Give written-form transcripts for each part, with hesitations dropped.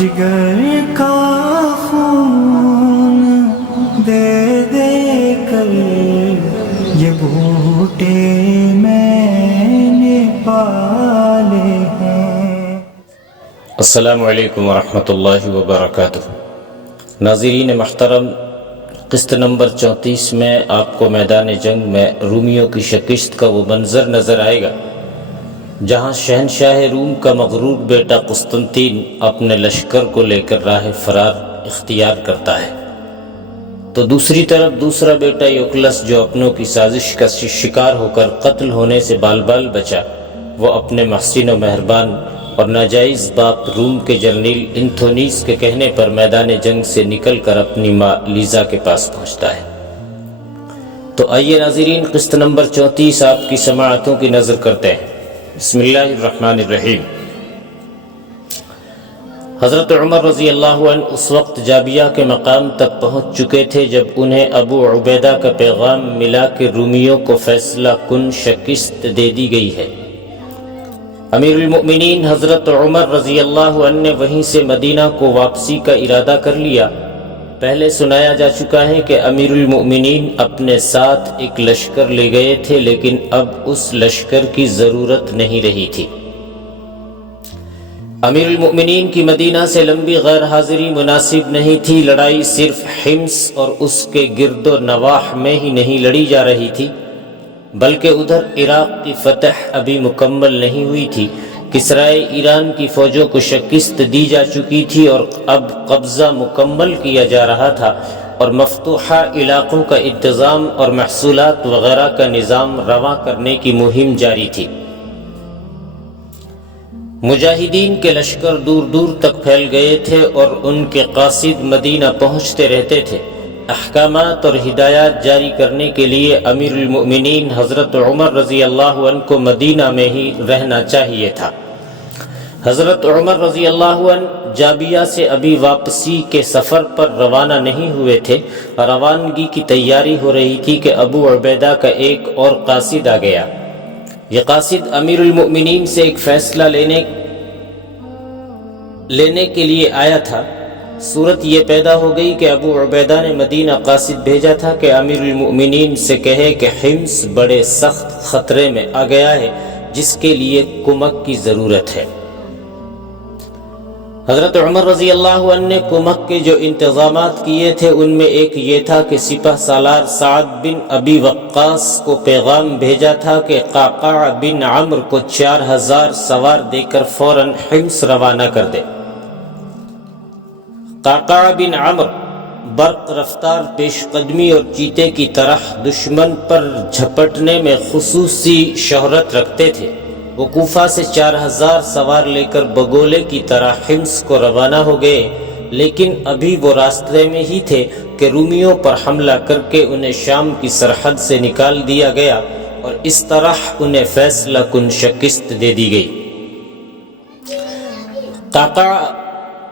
جگر کا خون دے دے کر یہ بوٹے میں نے پالے ہیں۔ السلام علیکم ورحمۃ اللہ وبرکاتہ۔ ناظرین محترم، قسط نمبر 34 میں آپ کو میدان جنگ میں رومیوں کی شکست کا وہ منظر نظر آئے گا جہاں شہنشاہ روم کا مغرور بیٹا قسطنطین اپنے لشکر کو لے کر راہ فرار اختیار کرتا ہے، تو دوسری طرف دوسرا بیٹا یوکلس جو اپنوں کی سازش کا شکار ہو کر قتل ہونے سے بال بال بچا، وہ اپنے محسن و مہربان اور ناجائز باپ روم کے جنرل انتھونیس کے کہنے پر میدان جنگ سے نکل کر اپنی ماں لیزا کے پاس پہنچتا ہے۔ تو آئیے ناظرین، قسط نمبر 34 آپ کی سماعتوں کی نظر کرتے ہیں۔ بسم اللہ الرحمن الرحیم۔ حضرت عمر رضی اللہ عنہ اس وقت جابیہ کے مقام تک پہنچ چکے تھے جب انہیں ابو عبیدہ کا پیغام ملا کہ رومیوں کو فیصلہ کن شکست دے دی گئی ہے۔ امیر المؤمنین حضرت عمر رضی اللہ عنہ نے وہیں سے مدینہ کو واپسی کا ارادہ کر لیا۔ پہلے سنایا جا چکا ہے کہ امیر المؤمنین اپنے ساتھ ایک لشکر لے گئے تھے، لیکن اب اس لشکر کی ضرورت نہیں رہی تھی۔ امیر المؤمنین کی مدینہ سے لمبی غیر حاضری مناسب نہیں تھی۔ لڑائی صرف حمص اور اس کے گرد و نواح میں ہی نہیں لڑی جا رہی تھی، بلکہ ادھر عراق کی فتح ابھی مکمل نہیں ہوئی تھی۔ کسرائے ایران کی فوجوں کو شکست دی جا چکی تھی اور اب قبضہ مکمل کیا جا رہا تھا، اور مفتوحہ علاقوں کا انتظام اور محصولات وغیرہ کا نظام رواں کرنے کی مہم جاری تھی۔ مجاہدین کے لشکر دور دور تک پھیل گئے تھے اور ان کے قاصد مدینہ پہنچتے رہتے تھے۔ احکامات اور ہدایات جاری کرنے کے لیے امیر المؤمنین حضرت عمر رضی اللہ عنہ کو مدینہ میں ہی رہنا چاہیے تھا۔ حضرت عمر رضی اللہ عنہ جابیہ سے ابھی واپسی کے سفر پر روانہ نہیں ہوئے تھے۔ روانگی کی تیاری ہو رہی تھی کہ ابو عبیدہ کا ایک اور قاصد آ گیا۔ یہ قاصد امیر المؤمنین سے ایک فیصلہ لینے کے لیے آیا تھا۔ صورت یہ پیدا ہو گئی کہ ابو عبیدہ نے مدینہ قاصد بھیجا تھا کہ امیر المؤمنین سے کہے کہ حمص بڑے سخت خطرے میں آ گیا ہے، جس کے لیے کمک کی ضرورت ہے۔ حضرت عمر رضی اللہ عنہ نے کمک کے جو انتظامات کیے تھے ان میں ایک یہ تھا کہ سپہ سالار سعد بن ابی وقاص کو پیغام بھیجا تھا کہ قعقاع بن عمرو کو 4000 سوار دے کر فوراً حمص روانہ کر دے۔ قعقاع بن عمرو برق رفتار پیش قدمی اور چیتے کی طرح دشمن پر جھپٹنے میں خصوصی شہرت رکھتے تھے۔ وہ کوفہ سے 4000 سوار لے کر بگولے کی طرح حمص کو روانہ ہو گئے، لیکن ابھی وہ راستے میں ہی تھے کہ رومیوں پر حملہ کر کے انہیں شام کی سرحد سے نکال دیا گیا اور اس طرح انہیں فیصلہ کن شکست دے دی گئی۔ قعقاع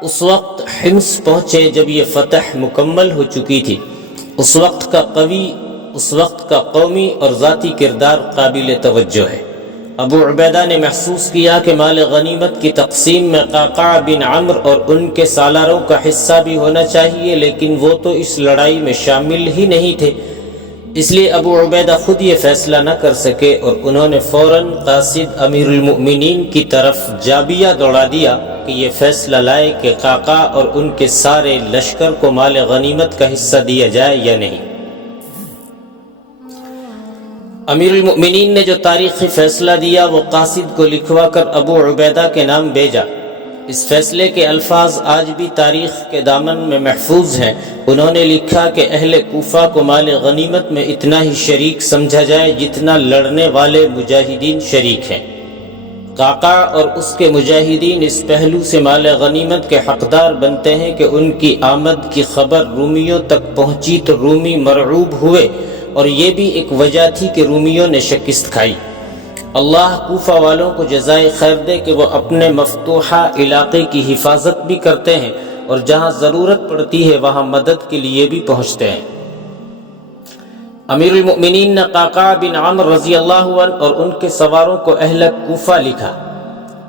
اس وقت حمص پہنچے جب یہ فتح مکمل ہو چکی تھی۔ اس وقت کا قومی اور ذاتی کردار قابل توجہ ہے۔ ابو عبیدہ نے محسوس کیا کہ مال غنیمت کی تقسیم میں قعقاع بن عمرو اور ان کے سالاروں کا حصہ بھی ہونا چاہیے، لیکن وہ تو اس لڑائی میں شامل ہی نہیں تھے، اس لیے ابو عبیدہ خود یہ فیصلہ نہ کر سکے اور انہوں نے فوراً قاصد امیر المؤمنین کی طرف جابیہ دوڑا دیا کہ یہ فیصلہ لائے کہ قعقاع اور ان کے سارے لشکر کو مال غنیمت کا حصہ دیا جائے یا نہیں۔ امیر المؤمنین نے جو تاریخی فیصلہ دیا وہ قاصد کو لکھوا کر ابو عبیدہ کے نام بھیجا۔ اس فیصلے کے الفاظ آج بھی تاریخ کے دامن میں محفوظ ہیں۔ انہوں نے لکھا کہ اہل کوفہ کو مال غنیمت میں اتنا ہی شریک سمجھا جائے جتنا لڑنے والے مجاہدین شریک ہیں۔ قعقاع اور اس کے مجاہدین اس پہلو سے مال غنیمت کے حقدار بنتے ہیں کہ ان کی آمد کی خبر رومیوں تک پہنچی تو رومی مرعوب ہوئے، اور یہ بھی ایک وجہ تھی کہ رومیوں نے شکست کھائی۔ اللہ کوفہ والوں کو جزائے خیر دے کہ وہ اپنے مفتوحہ علاقے کی حفاظت بھی کرتے ہیں اور جہاں ضرورت پڑتی ہے وہاں مدد کے لیے بھی پہنچتے ہیں۔ امیر المؤمنین نے قعقاع بن عمرو رضی اللہ عنہ اور ان کے سواروں کو اہل کوفہ لکھا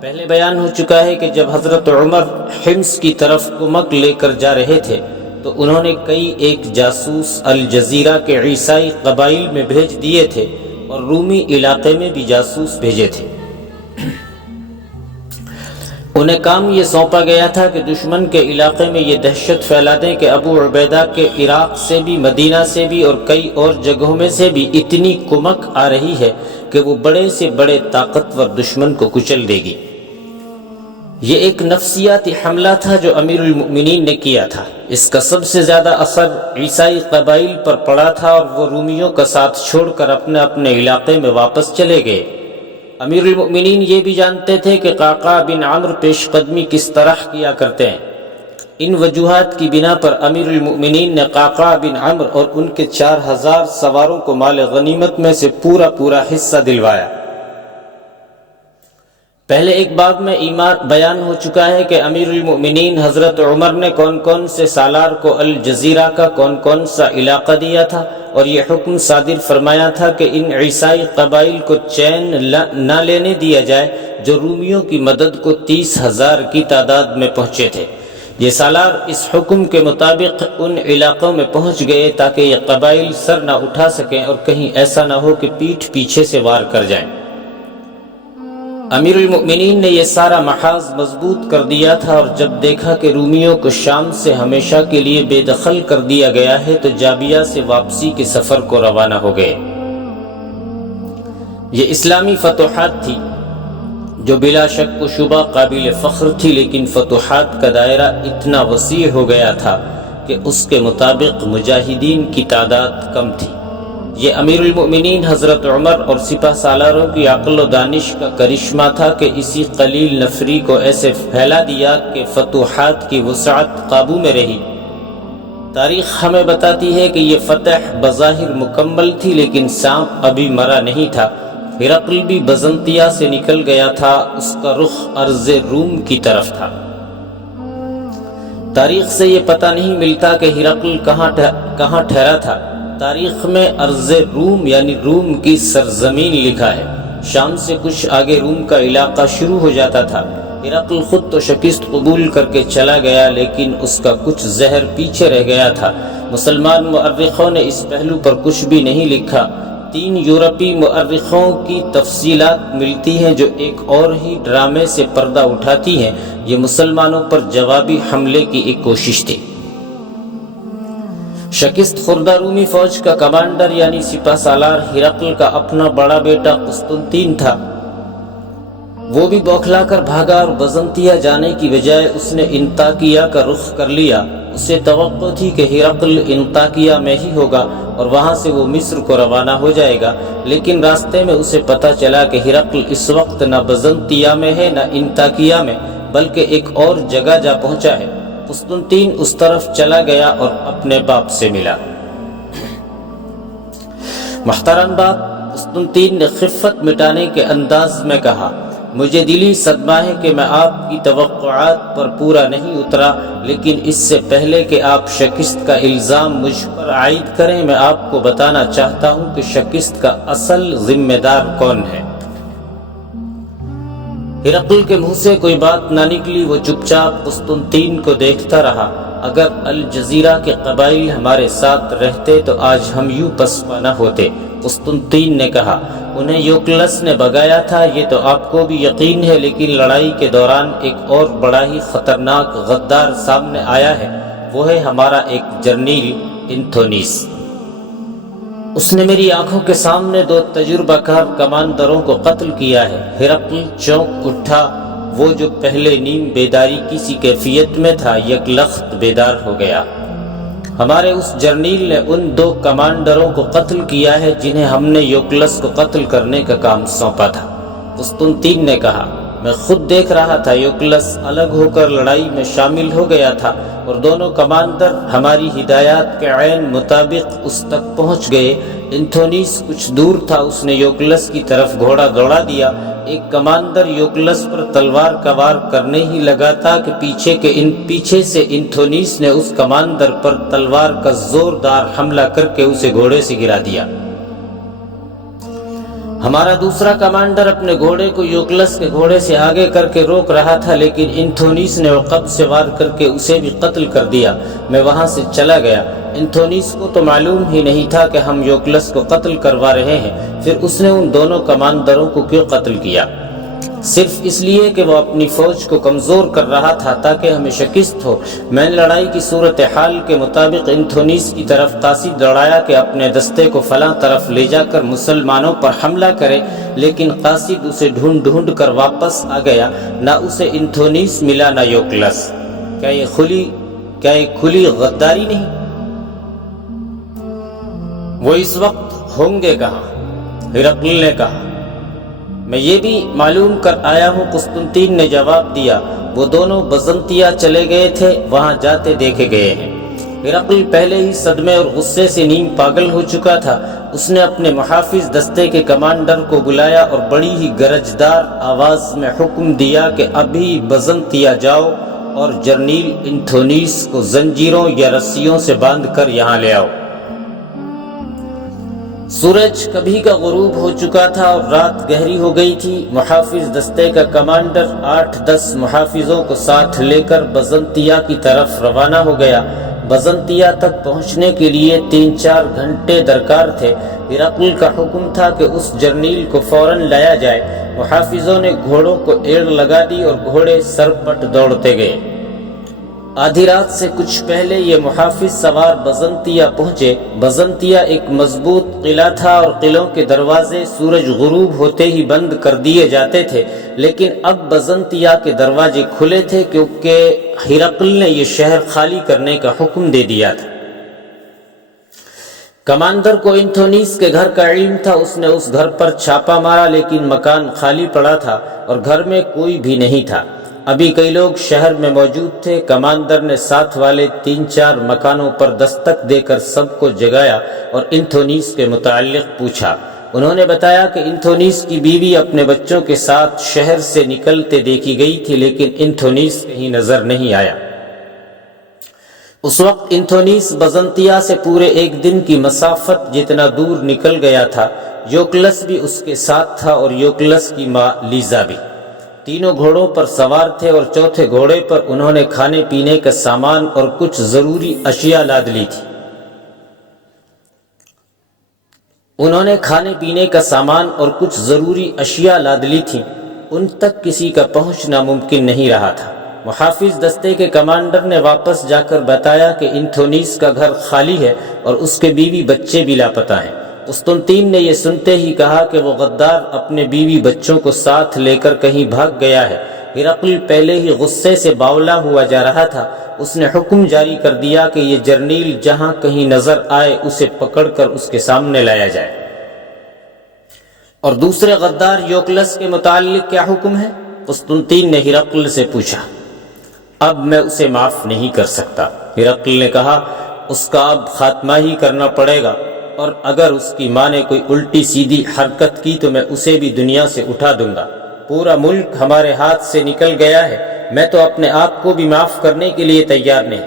پہلے بیان ہو چکا ہے کہ جب حضرت عمر حمص کی طرف کمک لے کر جا رہے تھے تو انہوں نے کئی ایک جاسوس الجزیرہ کے عیسائی قبائل میں بھیج دیے تھے اور رومی علاقے میں بھی جاسوس بھیجے تھے۔ انہیں کام یہ سونپا گیا تھا کہ دشمن کے علاقے میں یہ دہشت پھیلا دیں کہ ابو عبیدہ کے عراق سے بھی، مدینہ سے بھی اور کئی اور جگہوں میں سے بھی اتنی کمک آ رہی ہے کہ وہ بڑے سے بڑے طاقتور دشمن کو کچل دے گی۔ یہ ایک نفسیاتی حملہ تھا جو امیر المؤمنین نے کیا تھا۔ اس کا سب سے زیادہ اثر عیسائی قبائل پر پڑا تھا اور وہ رومیوں کا ساتھ چھوڑ کر اپنے اپنے علاقے میں واپس چلے گئے۔ امیر المؤمنین یہ بھی جانتے تھے کہ قعقاع بن عمرو پیش قدمی کس طرح کیا کرتے ہیں۔ ان وجوہات کی بنا پر امیر المؤمنین نے قعقاع بن عمرو اور ان کے 4000 سواروں کو مال غنیمت میں سے پورا حصہ دلوایا۔ پہلے ایک باب میں ایمان بیان ہو چکا ہے کہ امیر المؤمنین حضرت عمر نے کون کون سے سالار کو الجزیرہ کا کون سا علاقہ دیا تھا، اور یہ حکم صادر فرمایا تھا کہ ان عیسائی قبائل کو چین نہ لینے دیا جائے جو رومیوں کی مدد کو 30,000 کی تعداد میں پہنچے تھے۔ یہ سالار اس حکم کے مطابق ان علاقوں میں پہنچ گئے تاکہ یہ قبائل سر نہ اٹھا سکیں اور کہیں ایسا نہ ہو کہ پیٹھ پیچھے سے وار کر جائیں۔ امیر المؤمنین نے یہ سارا محاذ مضبوط کر دیا تھا، اور جب دیکھا کہ رومیوں کو شام سے ہمیشہ کے لیے بے دخل کر دیا گیا ہے تو جابیہ سے واپسی کے سفر کو روانہ ہو گئے۔ یہ اسلامی فتوحات تھی جو بلا شک و شبہ قابل فخر تھی، لیکن فتوحات کا دائرہ اتنا وسیع ہو گیا تھا کہ اس کے مطابق مجاہدین کی تعداد کم تھی۔ یہ امیر المؤمنین حضرت عمر اور سپہ سالاروں کی عقل و دانش کا کرشمہ تھا کہ اسی قلیل نفری کو ایسے پھیلا دیا کہ فتوحات کی وسعت قابو میں رہی۔ تاریخ ہمیں بتاتی ہے کہ یہ فتح بظاہر مکمل تھی، لیکن سانپ ابھی مرا نہیں تھا۔ ہرقل بھی بزنطیہ سے نکل گیا تھا، اس کا رخ ارض روم کی طرف تھا۔ تاریخ سے یہ پتہ نہیں ملتا کہ ہرقل کہاں ٹھہرا تھا۔ تاریخ میں ارض روم یعنی روم کی سرزمین لکھا ہے۔ شام سے کچھ آگے روم کا علاقہ شروع ہو جاتا تھا۔ ہرقل خود تو شکست قبول کر کے چلا گیا، لیکن اس کا کچھ زہر پیچھے رہ گیا تھا۔ مسلمان مؤرخوں نے اس پہلو پر کچھ بھی نہیں لکھا۔ 3 یورپی مؤرخوں کی تفصیلات ملتی ہیں جو ایک اور ہی ڈرامے سے پردہ اٹھاتی ہیں۔ یہ مسلمانوں پر جوابی حملے کی ایک کوشش تھی۔ شکست خوردہ رومی فوج کا کمانڈر یعنی سپہ سالار ہرقل کا اپنا بڑا بیٹا قسطنطین تھا۔ وہ بھی بوکھلا کر بھاگا اور بزنطیہ جانے کی بجائے اس نے انطاکیہ کا رخ کر لیا۔ اسے توقع تھی کہ ہرقل انطاکیہ میں ہی ہوگا اور وہاں سے وہ مصر کو روانہ ہو جائے گا، لیکن راستے میں اسے پتہ چلا کہ ہرقل اس وقت نہ بزنطیہ میں ہے نہ انطاکیہ میں، بلکہ ایک اور جگہ جا پہنچا ہے۔ قسطنطین اس طرف چلا گیا اور اپنے باپ سے ملا۔ محترم باپ، قسطنطین نے خفت مٹانے کے انداز میں کہا، مجھے دلی صدمہ ہے کہ میں آپ کی توقعات پر پورا نہیں اترا، لیکن اس سے پہلے کہ آپ شکست کا الزام مجھ پر عائد کریں، میں آپ کو بتانا چاہتا ہوں کہ شکست کا اصل ذمہ دار کون ہے۔ ہرقل کے منہ سے کوئی بات نہ نکلی، وہ چپ چاپ قسطنطین کو دیکھتا رہا۔ اگر الجزیرہ کے قبائل ہمارے ساتھ رہتے تو آج ہم یوں پسپا نہ ہوتے، قسطنطین نے کہا۔ انہیں یوکلس نے بگایا تھا، یہ تو آپ کو بھی یقین ہے، لیکن لڑائی کے دوران ایک اور بڑا ہی خطرناک غدار سامنے آیا ہے، وہ ہے ہمارا ایک جرنیل انتھونیس۔ اس نے میری آنکھوں کے سامنے 2 تجربہ کار کمانڈروں کو قتل کیا ہے۔ ہرقل چونک اٹھا، وہ جو پہلے نیم بیداری کسی کیفیت میں تھا یک لخت بیدار ہو گیا۔ ہمارے اس جرنیل نے ان 2 کمانڈروں کو قتل کیا ہے جنہیں ہم نے یوکلس کو قتل کرنے کا کام سونپا تھا۔ قسطنطین نے کہا، میں خود دیکھ رہا تھا، یوکلس الگ ہو کر لڑائی میں شامل ہو گیا تھا اور دونوں کمانڈر ہماری ہدایات کے عین مطابق اس تک پہنچ گئے۔ انتھونیس کچھ دور تھا، اس نے یوکلس کی طرف گھوڑا دوڑا دیا۔ ایک کمانڈر یوکلس پر تلوار کا وار کرنے ہی لگا تھا کہ پیچھے سے انتھونیس نے اس کمانڈر پر تلوار کا زوردار حملہ کر کے اسے گھوڑے سے گرا دیا۔ ہمارا دوسرا کمانڈر اپنے گھوڑے کو یوکلس کے گھوڑے سے آگے کر کے روک رہا تھا، لیکن انتھونیس نے عقب سے وار کر کے اسے بھی قتل کر دیا۔ میں وہاں سے چلا گیا۔ انتھونیس کو تو معلوم ہی نہیں تھا کہ ہم یوکلس کو قتل کروا رہے ہیں، پھر اس نے ان دونوں کمانڈروں کو کیوں قتل کیا؟ صرف اس لیے کہ وہ اپنی فوج کو کمزور کر رہا تھا تاکہ ہمیں شکست ہو۔ میں نے لڑائی کی صورتحال کے مطابق انتھونیس کی طرف قاصد لڑایا کہ اپنے دستے کو فلاں طرف لے جا کر مسلمانوں پر حملہ کرے، لیکن قاصد اسے ڈھونڈ ڈھونڈ کر واپس آ گیا۔ نہ اسے انتھونیس ملا نہ یوکلس۔ کیا یہ کھلی غداری نہیں؟ وہ اس وقت ہوں گے کہاں؟ ہرقل نے کہا۔ میں یہ بھی معلوم کر آیا ہوں، قسطنطین نے جواب دیا۔ وہ دونوں بزنطیہ چلے گئے تھے، وہاں جاتے دیکھے گئے ہیں۔ ہرقل پہلے ہی صدمے اور غصے سے نیم پاگل ہو چکا تھا۔ اس نے اپنے محافظ دستے کے کمانڈر کو بلایا اور بڑی ہی گرجدار آواز میں حکم دیا کہ ابھی بزنطیہ جاؤ اور جرنیل انتھونیس کو زنجیروں یا رسیوں سے باندھ کر یہاں لے آؤ۔ سورج کبھی کا غروب ہو چکا تھا اور رات گہری ہو گئی تھی۔ محافظ دستے کا کمانڈر 8-10 محافظوں کو ساتھ لے کر بزنطیہ کی طرف روانہ ہو گیا۔ بزنطیہ تک پہنچنے کے لیے 3-4 گھنٹے درکار تھے۔ ہرقل کا حکم تھا کہ اس جرنیل کو فوراً لایا جائے۔ محافظوں نے گھوڑوں کو ایڑ لگا دی اور گھوڑے سرپٹ دوڑتے گئے۔ آدھی رات سے کچھ پہلے یہ محافظ سوار بزنطیہ پہنچے۔ بزنطیہ ایک مضبوط قلعہ تھا اور قلعوں کے دروازے سورج غروب ہوتے ہی بند کر دیے جاتے تھے، لیکن اب بزنطیہ کے دروازے کھلے تھے کیونکہ ہرقل نے یہ شہر خالی کرنے کا حکم دے دیا تھا۔ کمانڈر کو انتھونیس کے گھر کا علم تھا۔ اس نے اس گھر پر چھاپا مارا، لیکن مکان خالی پڑا تھا اور گھر میں کوئی بھی نہیں تھا۔ ابھی کئی لوگ شہر میں موجود تھے۔ کمانڈر نے ساتھ والے 3-4 مکانوں پر دستک دے کر سب کو جگایا اور انتھونیس کے متعلق پوچھا۔ انہوں نے بتایا کہ انتھونیس کی بیوی اپنے بچوں کے ساتھ شہر سے نکلتے دیکھی گئی تھی، لیکن انتھونیس کہیں نظر نہیں آیا۔ اس وقت انتھونیس بزنطیہ سے پورے ایک دن کی مسافت جتنا دور نکل گیا تھا۔ یوکلس بھی اس کے ساتھ تھا اور یوکلس کی ماں لیزا بھی۔ تینوں گھوڑوں پر سوار تھے اور چوتھے گھوڑے پر انہوں نے کھانے پینے کا سامان اور کچھ ضروری اشیاء لاد لی تھی۔ ان تک کسی کا پہنچنا ممکن نہیں رہا تھا۔ محافظ دستے کے کمانڈر نے واپس جا کر بتایا کہ انتھونیس کا گھر خالی ہے اور اس کے بیوی بچے بھی لاپتہ ہیں۔ قسطنطین نے یہ سنتے ہی کہا کہ وہ غدار اپنے بیوی بچوں کو ساتھ لے کر کہیں بھاگ گیا ہے۔ ہرقل پہلے ہی غصے سے باولا ہوا جا رہا تھا۔ اس نے حکم جاری کر دیا کہ یہ جرنیل جہاں کہیں نظر آئے اسے پکڑ کر اس کے سامنے لایا جائے۔ اور دوسرے غدار یوکلس کے متعلق کیا حکم ہے؟ قسطنطین نے ہرقل سے پوچھا۔ اب میں اسے معاف نہیں کر سکتا، ہرقل نے کہا۔ اس کا اب خاتمہ ہی کرنا پڑے گا، اور اگر اس کی ماں نے کوئی الٹی سیدھی حرکت کی تو میں اسے بھی دنیا سے اٹھا دوں گا۔ پورا ملک ہمارے ہاتھ سے نکل گیا ہے، میں تو اپنے آپ کو بھی معاف کرنے کے لیے تیار نہیں۔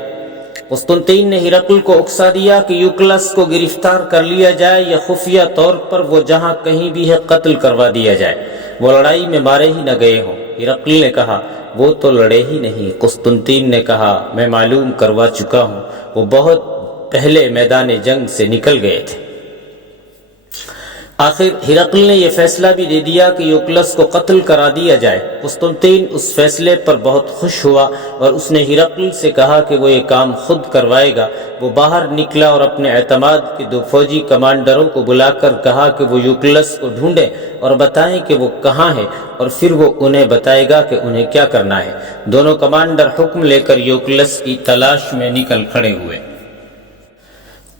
قسطنطین نے ہرقل کو اکسا دیا کہ یوکلس کو گرفتار کر لیا جائے یا خفیہ طور پر وہ جہاں کہیں بھی ہے قتل کروا دیا جائے، وہ لڑائی میں مارے ہی نہ گئے ہوں۔ ہرقل نے کہا، وہ تو لڑے ہی نہیں۔ قسطنطین نے کہا، میں معلوم کروا چکا ہوں، وہ بہت پہلے میدان جنگ سے نکل گئے تھے۔ آخر ہرقل نے یہ فیصلہ بھی دے دیا کہ یوکلس کو قتل کرا دیا جائے۔ قسطنطین اس فیصلے پر بہت خوش ہوا اور اس نے ہرقل سے کہا کہ وہ یہ کام خود کروائے گا۔ وہ باہر نکلا اور اپنے اعتماد کے 2 فوجی کمانڈروں کو بلا کر کہا کہ وہ یوکلس کو ڈھونڈیں اور بتائیں کہ وہ کہاں ہے، اور پھر وہ انہیں بتائے گا کہ انہیں کیا کرنا ہے۔ دونوں کمانڈر حکم لے کر یوکلس کی تلاش میں نکل کھڑے ہوئے۔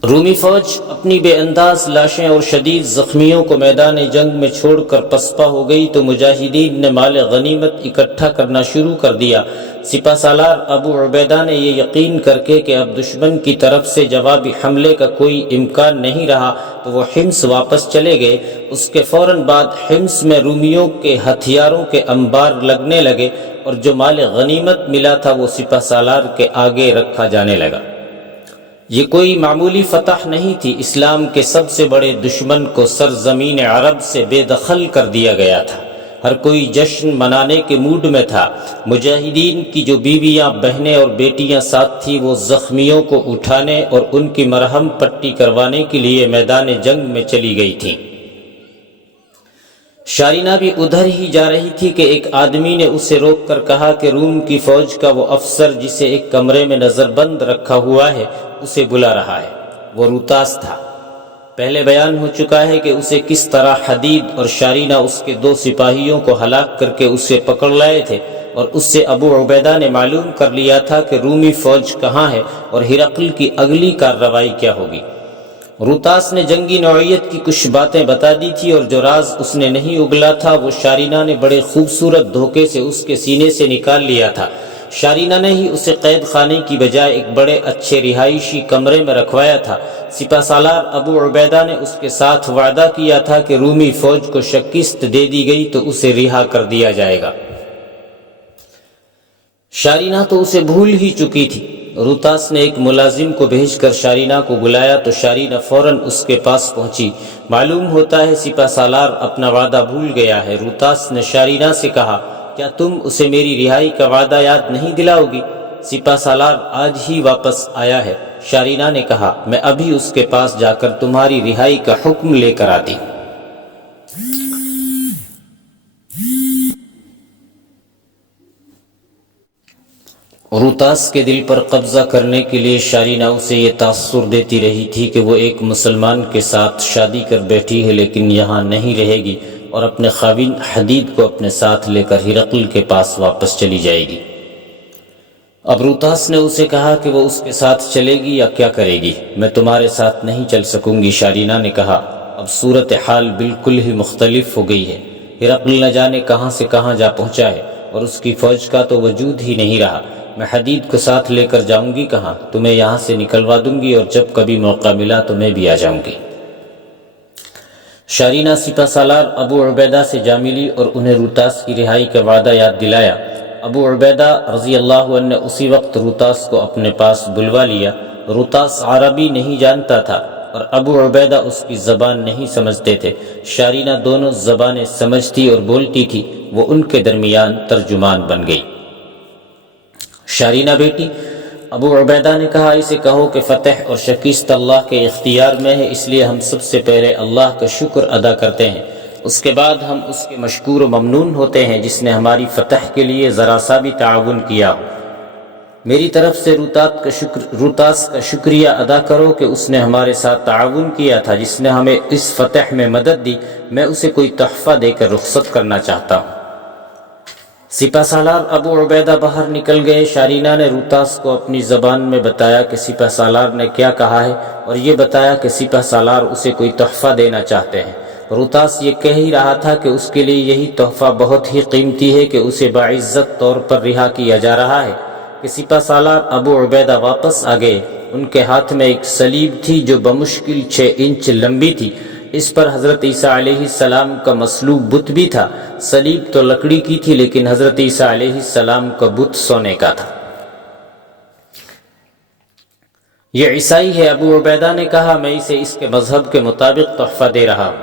رومی فوج اپنی بے انداز لاشیں اور شدید زخمیوں کو میدان جنگ میں چھوڑ کر پسپا ہو گئی تو مجاہدین نے مال غنیمت اکٹھا کرنا شروع کر دیا۔ سپہ سالار ابو عبیدہ نے یہ یقین کر کے کہ اب دشمن کی طرف سے جوابی حملے کا کوئی امکان نہیں رہا تو وہ حمص واپس چلے گئے۔ اس کے فوراً بعد حمص میں رومیوں کے ہتھیاروں کے انبار لگنے لگے اور جو مال غنیمت ملا تھا وہ سپہ سالار کے آگے رکھا جانے لگا۔ یہ کوئی معمولی فتح نہیں تھی، اسلام کے سب سے بڑے دشمن کو سرزمین عرب سے بے دخل کر دیا گیا تھا۔ ہر کوئی جشن منانے کے موڈ میں تھا۔ مجاہدین کی جو بیویاں، بہنیں اور بیٹیاں ساتھ تھیں، وہ زخمیوں کو اٹھانے اور ان کی مرہم پٹی کروانے کے لیے میدان جنگ میں چلی گئی تھیں۔ شارینہ بھی ادھر ہی جا رہی تھی کہ ایک آدمی نے اسے روک کر کہا کہ روم کی فوج کا وہ افسر جسے ایک کمرے میں نظر بند رکھا ہوا ہے اسے بلا رہا ہے۔ وہ روتاس تھا۔ پہلے بیان ہو چکا ہے کہ اسے کس طرح حدید اور شارینہ اس کے 2 سپاہیوں کو ہلاک کر کے اسے پکڑ لائے تھے، اور اس سے ابو عبیدہ نے معلوم کر لیا تھا کہ رومی فوج کہاں ہے اور ہرقل کی اگلی کارروائی کیا ہوگی۔ روتاس نے جنگی نوعیت کی کچھ باتیں بتا دی تھی، اور جو راز اس نے نہیں اگلا تھا وہ شارینہ نے بڑے خوبصورت دھوکے سے اس کے سینے سے نکال لیا تھا۔ شارینہ نے ہی اسے قید خانے کی بجائے ایک بڑے اچھے رہائشی کمرے میں رکھوایا تھا۔ سپہ سالار ابو عبیدہ نے اس کے ساتھ وعدہ کیا تھا کہ رومی فوج کو شکست دے دی گئی تو اسے رہا کر دیا جائے گا۔ شارینہ تو اسے بھول ہی چکی تھی۔ روتاس نے ایک ملازم کو بھیج کر شارینہ کو بلایا تو شارینہ فوراً اس کے پاس پہنچی۔ معلوم ہوتا ہے سپہ سالار اپنا وعدہ بھول گیا ہے۔ روتاس نے شارینہ سے کہا، کیا تم اسے میری رہائی کا وعدہ یاد نہیں دلاؤ گی؟ سپہ سالار آج ہی واپس آیا ہے۔ شارینہ نے کہا، میں ابھی اس کے پاس جا کر تمہاری رہائی کا حکم لے کر آتی۔ روتاس کے دل پر قبضہ کرنے کے لیے شارینہ اسے یہ تاثر دیتی رہی تھی کہ وہ ایک مسلمان کے ساتھ شادی کر بیٹھی ہے لیکن یہاں نہیں رہے گی، اور اپنے خاوند حدید کو اپنے ساتھ لے کر ہرقل کے پاس واپس چلی جائے گی۔ اب روتاس نے اسے کہا کہ وہ اس کے ساتھ چلے گی یا کیا کرے گی؟ میں تمہارے ساتھ نہیں چل سکوں گی، شارینہ نے کہا۔ اب صورتحال بالکل ہی مختلف ہو گئی ہے۔ ہرقل نہ جانے کہاں سے کہاں جا پہنچا ہے، اور اس کی فوج کا تو وجود ہی نہیں رہا۔ میں حدید کو ساتھ لے کر جاؤں گی کہاں؟ تمہیں یہاں سے نکلوا دوں گی، اور جب کبھی موقع ملا تو میں بھی آ جاؤں گی۔ شارینہ سپہ سالار ابو عبیدہ سے جا ملی اور انہیں روتاس کی رہائی کا وعدہ یاد دلایا۔ ابو عبیدہ رضی اللہ عنہ نے اسی وقت روتاس کو اپنے پاس بلوا لیا۔ روتاس عربی نہیں جانتا تھا اور ابو عبیدہ اس کی زبان نہیں سمجھتے تھے۔ شارینہ دونوں زبانیں سمجھتی اور بولتی تھی، وہ ان کے درمیان ترجمان بن گئی۔ شارینہ بیٹی، ابو عبیدہ نے کہا، اسے کہو کہ فتح اور شکست اللہ کے اختیار میں ہے، اس لیے ہم سب سے پہلے اللہ کا شکر ادا کرتے ہیں، اس کے بعد ہم اس کے مشکور و ممنون ہوتے ہیں جس نے ہماری فتح کے لیے ذرا سا بھی تعاون کیا ہو۔ میری طرف سے روتاس کا شکریہ ادا کرو کہ اس نے ہمارے ساتھ تعاون کیا تھا، جس نے ہمیں اس فتح میں مدد دی۔ میں اسے کوئی تحفہ دے کر رخصت کرنا چاہتا ہوں۔ سپہ سالار ابو عبیدہ باہر نکل گئے۔ شارینہ نے روتاس کو اپنی زبان میں بتایا کہ سپہ سالار نے کیا کہا ہے، اور یہ بتایا کہ سپہ سالار اسے کوئی تحفہ دینا چاہتے ہیں۔ روتاس یہ کہہ ہی رہا تھا کہ اس کے لیے یہی تحفہ بہت ہی قیمتی ہے کہ اسے باعزت طور پر رہا کیا جا رہا ہے، کہ سپہ سالار ابو عبیدہ واپس آ گئے۔ ان کے ہاتھ میں ایک صلیب تھی جو بمشکل 6 انچ لمبی تھی۔ اس پر حضرت عیسیٰ علیہ السلام کا مصلوب بت بھی تھا۔ صلیب تو لکڑی کی تھی لیکن حضرت عیسیٰ علیہ السلام کا بت سونے کا تھا۔ یہ عیسائی ہے، ابو عبیدہ نے کہا، میں اسے اس کے مذہب کے مطابق تحفہ دے رہا ہوں۔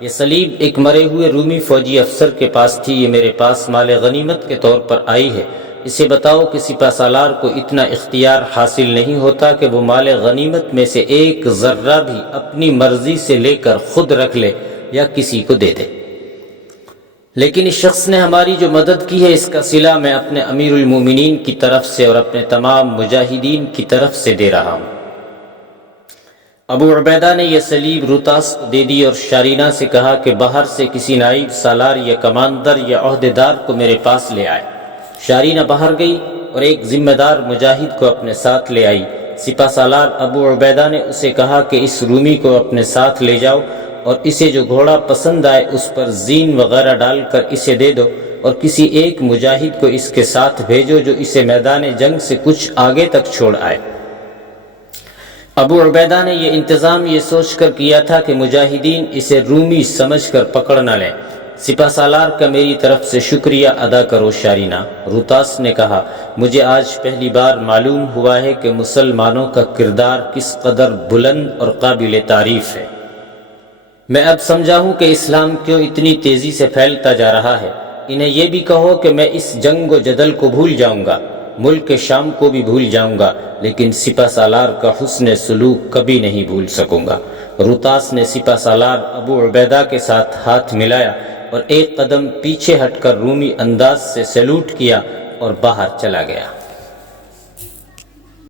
یہ صلیب ایک مرے ہوئے رومی فوجی افسر کے پاس تھی، یہ میرے پاس مال غنیمت کے طور پر آئی ہے۔ اسے بتاؤ کہ سپہ سالار کو اتنا اختیار حاصل نہیں ہوتا کہ وہ مال غنیمت میں سے ایک ذرہ بھی اپنی مرضی سے لے کر خود رکھ لے یا کسی کو دے دے، لیکن اس شخص نے ہماری جو مدد کی ہے اس کا صلہ میں اپنے امیر المومنین کی طرف سے اور اپنے تمام مجاہدین کی طرف سے دے رہا ہوں۔ ابو عبیدہ نے یہ صلیب روتاس کو دے دی اور شارینہ سے کہا کہ باہر سے کسی نائب سالار یا کماندر یا عہدیدار کو میرے پاس لے آئے۔ شارینہ باہر گئی اور ایک ذمہ دار مجاہد کو اپنے ساتھ لے آئی۔ سپہ سالار ابو عبیدہ نے اسے کہا کہ اس رومی کو اپنے ساتھ لے جاؤ اور اسے جو گھوڑا پسند آئے اس پر زین وغیرہ ڈال کر اسے دے دو، اور کسی ایک مجاہد کو اس کے ساتھ بھیجو جو اسے میدان جنگ سے کچھ آگے تک چھوڑ آئے۔ ابو عبیدہ نے یہ انتظام یہ سوچ کر کیا تھا کہ مجاہدین اسے رومی سمجھ کر پکڑ نہ لیں۔ سپہ سالار کا میری طرف سے شکریہ ادا کرو شارینہ۔ روتاس نے کہا، مجھے آج پہلی بار معلوم ہوا ہے کہ مسلمانوں کا کردار کس قدر بلند اور قابل تعریف ہے۔ میں اب سمجھا ہوں کہ اسلام کیوں اتنی تیزی سے پھیلتا جا رہا ہے۔ انہیں یہ بھی کہو کہ میں اس جنگ و جدل کو بھول جاؤں گا، ملک شام کو بھی بھول جاؤں گا، لیکن سپہ سالار کا حسن سلوک کبھی نہیں بھول سکوں گا۔ روتاس نے سپہ سالار ابو عبیدہ کے ساتھ ہاتھ ملایا اور ایک قدم پیچھے ہٹ کر رومی انداز سے سیلوٹ کیا اور باہر چلا گیا۔